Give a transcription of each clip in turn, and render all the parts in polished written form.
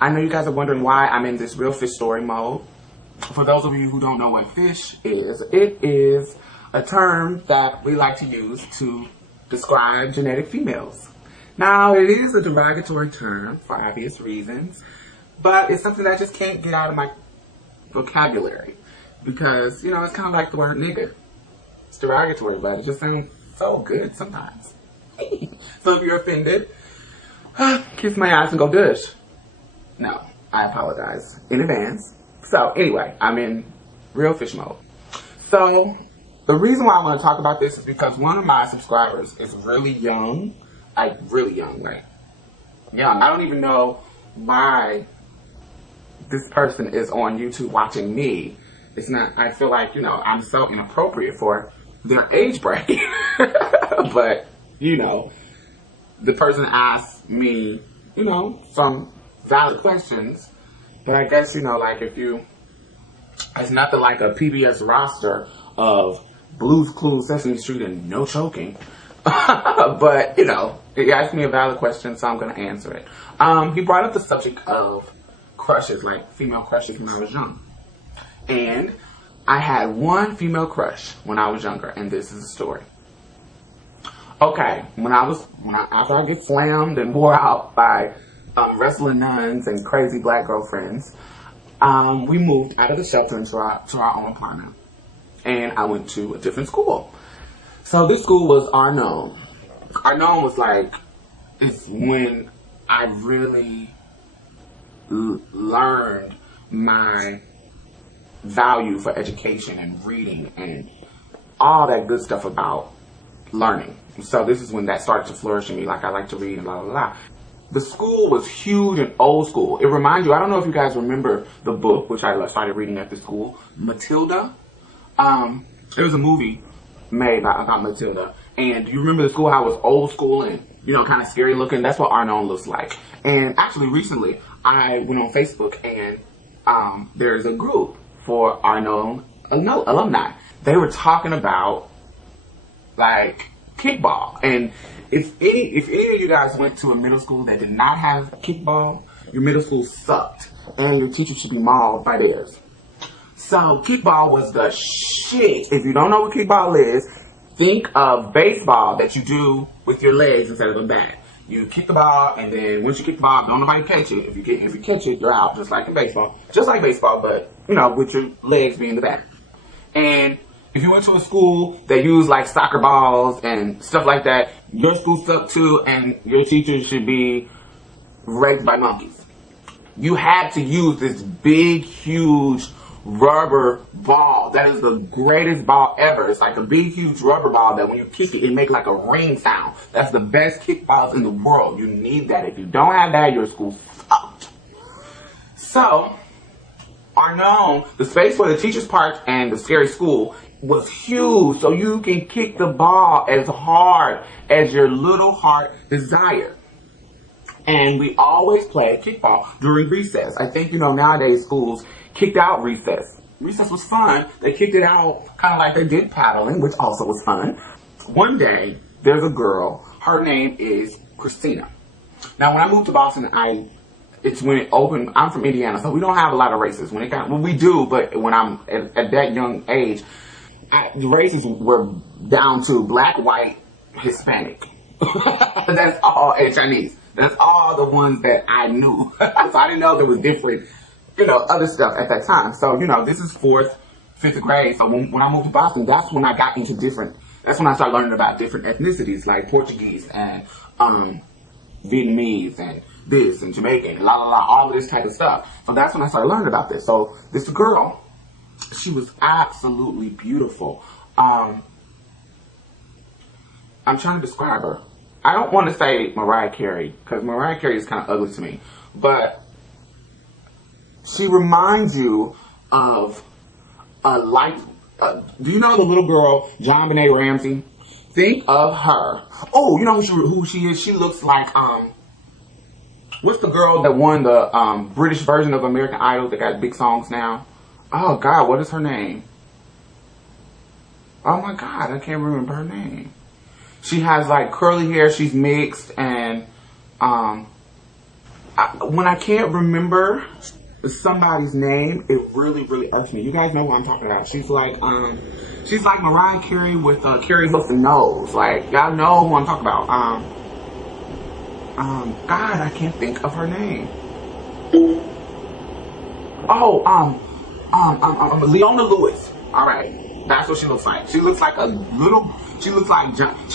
I know you guys are wondering why I'm in this real fish story mode. For those of you who don't know what fish is, it is a term that we like to use to describe genetic females. Now, it is a derogatory term for obvious reasons, but it's something that I just can't get out of my vocabulary because, you know, it's kind of like the word nigga. It's derogatory, but it just sounds so good sometimes. So if you're offended, kiss my ass and go dush. No, I apologize in advance. So anyway, I'm in real fish mode. So the reason why I want to talk about this is because one of my subscribers is really young. Like really young, like young. I don't even know why this person is on YouTube watching me. It's not, I feel like, you know, I'm so inappropriate for their age bracket. But, you know, the person asked me, you know, some valid questions. But I guess, you know, like if you, it's nothing like a PBS roster of Blue's Clues, Sesame Street, and No Choking. But, you know, he asked me a valid question, so I'm going to answer it. He brought up the subject of crushes, like female crushes when I was young. And I had one female crush when I was younger, and this is the story. Okay, after I get slammed and wore out by wrestling nuns and crazy black girlfriends, we moved out of the shelter into our own apartment. And I went to a different school. So this school was Urengoy. Urengoy was like, it's when I really learned my value for education and reading and all that good stuff about learning. So this is when that started to flourish in me, like I like to read and blah, blah, blah. The school was huge and old school. It reminds you, I don't know if you guys remember the book, which I started reading at the school, Matilda. There was a movie made about Matilda. And you remember the school, how it was old school and, you know, kind of scary looking? That's what Urengoy looks like. And actually recently, I went on Facebook and there's a group for Urengoy alumni. They were talking about, like, kickball. And if any of you guys went to a middle school that did not have kickball, your middle school sucked. And your teacher should be mauled by theirs. So kickball was the shit. If you don't know what kickball is, think of baseball that you do with your legs instead of a bat. You kick the ball, and then once you kick the ball, don't nobody catch it. If you catch it, you're out, just like in baseball. Just like baseball, but, you know, with your legs being the bat. And if you went to a school that used, like, soccer balls and stuff like that, your school sucked too, and your teachers should be raped by monkeys. You had to use this big, huge rubber ball. That is the greatest ball ever. It's like a big, huge rubber ball that when you kick it, it makes like a ring sound. That's the best kickballs in the world. You need that. If you don't have that, your school sucked. So, Urengoy, the space where the teachers parked and the scary school was huge, so you can kick the ball as hard as your little heart desired. And we always played kickball during recess. I think, you know, nowadays schools kicked out recess. Recess was fun. They kicked it out kind of like they did paddling, which also was fun. One day, there's a girl. Her name is Christina. Now, when I moved to Boston, it's when it opened. I'm from Indiana, so we don't have a lot of races. Well, we do, but when I'm at that young age, the races were down to black, white, Hispanic. That's all, and Chinese. That's all the ones that I knew. So I didn't know there was different, you know, other stuff at that time. So, you know, this is 4th, 5th grade. So when I moved to Boston, that's when I got into that's when I started learning about different ethnicities, like Portuguese and Vietnamese and this and Jamaican and all of this type of stuff. So that's when I started learning about this. So this girl, she was absolutely beautiful. I'm trying to describe her. I don't want to say Mariah Carey, because Mariah Carey is kind of ugly to me. But she reminds you of a do you know the little girl, JonBenet Ramsey? Think of her. Oh, you know who she is? She looks like, what's the girl that won the British version of American Idol that got big songs now? Oh, God, what is her name? Oh, my God, I can't remember her name. She has, like, curly hair. She's mixed, and I when I can't remember somebody's name, it really, really irks me. You guys know who I'm talking about. She's like Mariah Carey with Carrie Hilson nose. Like, y'all know who I'm talking about. God, I can't think of her name. Oh, Leona Lewis. All right, that's what she looks like. She looks like she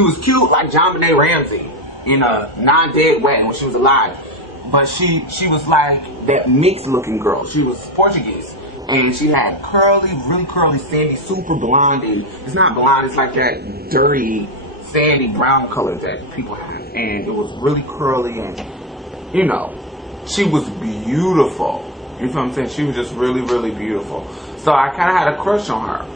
was cute like John Benet Ramsey in a non-dead way when she was alive. But she was like that mixed looking girl. She was Portuguese. And she had curly, really curly, sandy, super blonde. And it's not blonde, it's like that dirty, sandy brown color that people have. And it was really curly and, you know, she was beautiful. You know what I'm saying? She was just really, really beautiful. So I kind of had a crush on her.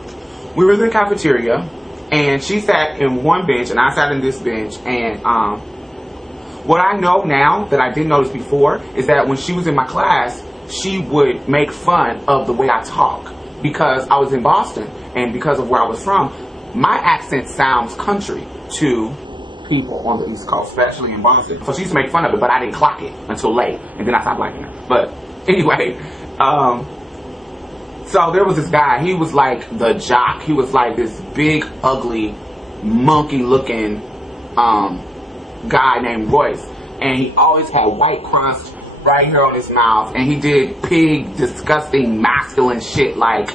We were in the cafeteria and she sat in one bench and I sat in this bench. And what I know now that I didn't notice before is that when she was in my class, she would make fun of the way I talk because I was in Boston and because of where I was from, my accent sounds country to people on the East Coast, especially in Boston. So she used to make fun of it, but I didn't clock it until late, and then I stopped liking her. But anyway, so there was this guy. He was like the jock. He was like this big, ugly, monkey-looking guy named Royce, and he always had white crust right here on his mouth, and he did pig, disgusting, masculine shit like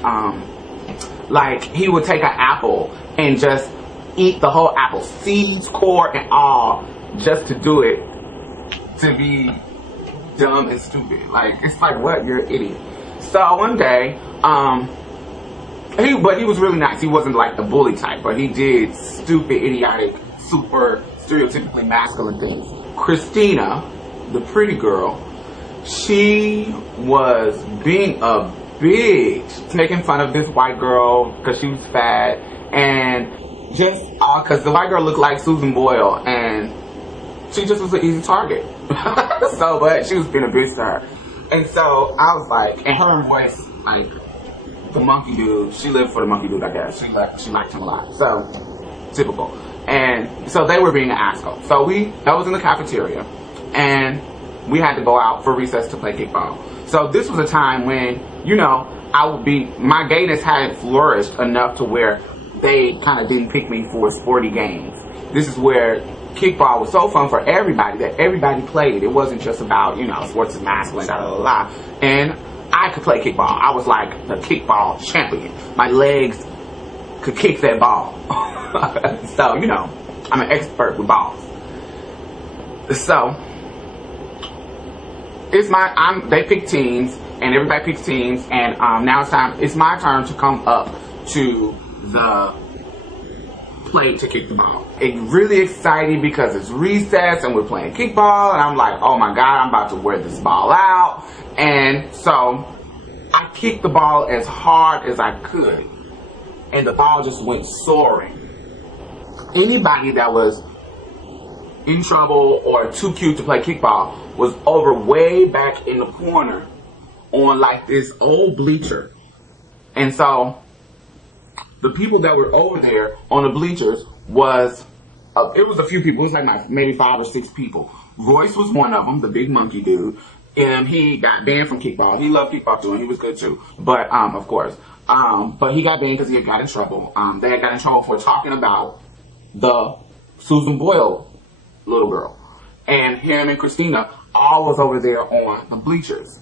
he would take an apple and just eat the whole apple, seeds, core, and all, just to do it, to be dumb and stupid. Like, it's like, what? You're an idiot. So one day, he was really nice. He wasn't like the bully type, but he did stupid, idiotic, super stereotypically masculine things. Christina, the pretty girl, she was being a bitch, making fun of this white girl because she was fat, and just because the white girl looked like Susan Boyle, and she just was an easy target. So, but she was being a bitch to her. And so I was like, and her voice, like the monkey dude, she lived for the monkey dude, I guess. She liked him a lot. So, typical. And so they were being an asshole. So that was in the cafeteria, and we had to go out for recess to play kickball. So this was a time when, you know, my gayness hadn't flourished enough to where they kind of didn't pick me for sporty games. This is where kickball was so fun for everybody that everybody played. It wasn't just about, you know, sports is masculine, blah, blah, blah. And I could play kickball. I was like the kickball champion. My legs could kick that ball. So, you know, I'm an expert with balls. So, they pick teams, and everybody picks teams, and now it's my turn to come up to the plate to kick the ball. It's really exciting because it's recess and we're playing kickball, and I'm like, oh my God, I'm about to wear this ball out. And so I kicked the ball as hard as I could, and the ball just went soaring. Anybody that was in trouble or too cute to play kickball was over way back in the corner on like this old bleacher. And so the people that were over there on the bleachers it was a few people. It was like maybe 5 or 6 people. Royce was one of them, the big monkey dude, and he got banned from kickball. He loved kickball too, and he was good too. But of course, but he got banned because he had got in trouble. They had got in trouble for talking about the Susan Boyle little girl, and him and Christina all was over there on the bleachers.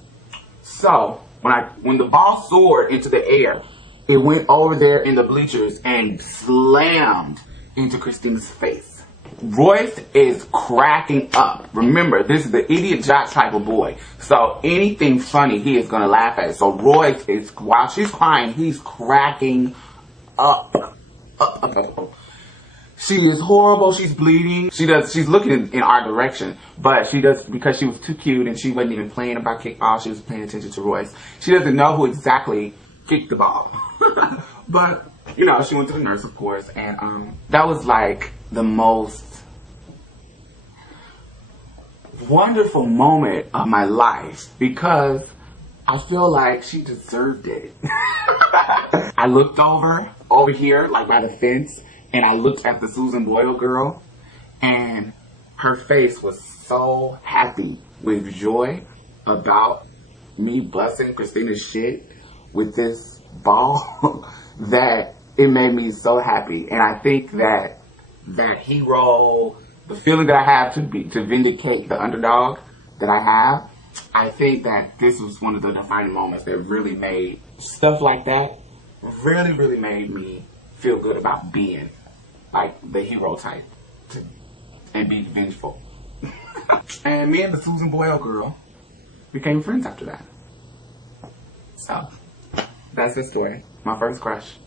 So when the ball soared into the air, it went over there in the bleachers and slammed into Christina's face. Royce is cracking up. Remember, this is the idiot jock type of boy. So anything funny, he is going to laugh at it. So Royce is, while she's crying, he's cracking up. She is horrible. She's bleeding. She's looking in our direction, but she does, because she was too cute and she wasn't even playing about kickball. She was paying attention to Royce. She doesn't know who exactly kicked the ball. But, you know, she went to the nurse, of course, and that was like the most wonderful moment of my life because I feel like she deserved it. I looked over here, like by the fence, and I looked at the Susan Boyle girl, and her face was so happy with joy about me busting Christina's shit with this ball that it made me so happy. And I think that that hero, the feeling that I have to vindicate the underdog that I have, I think that this was one of the defining moments that really made stuff like that, really made me feel good about being like the hero type and being vengeful. And me and the Susan Boyle girl became friends after that. So, that's the story. My first crush.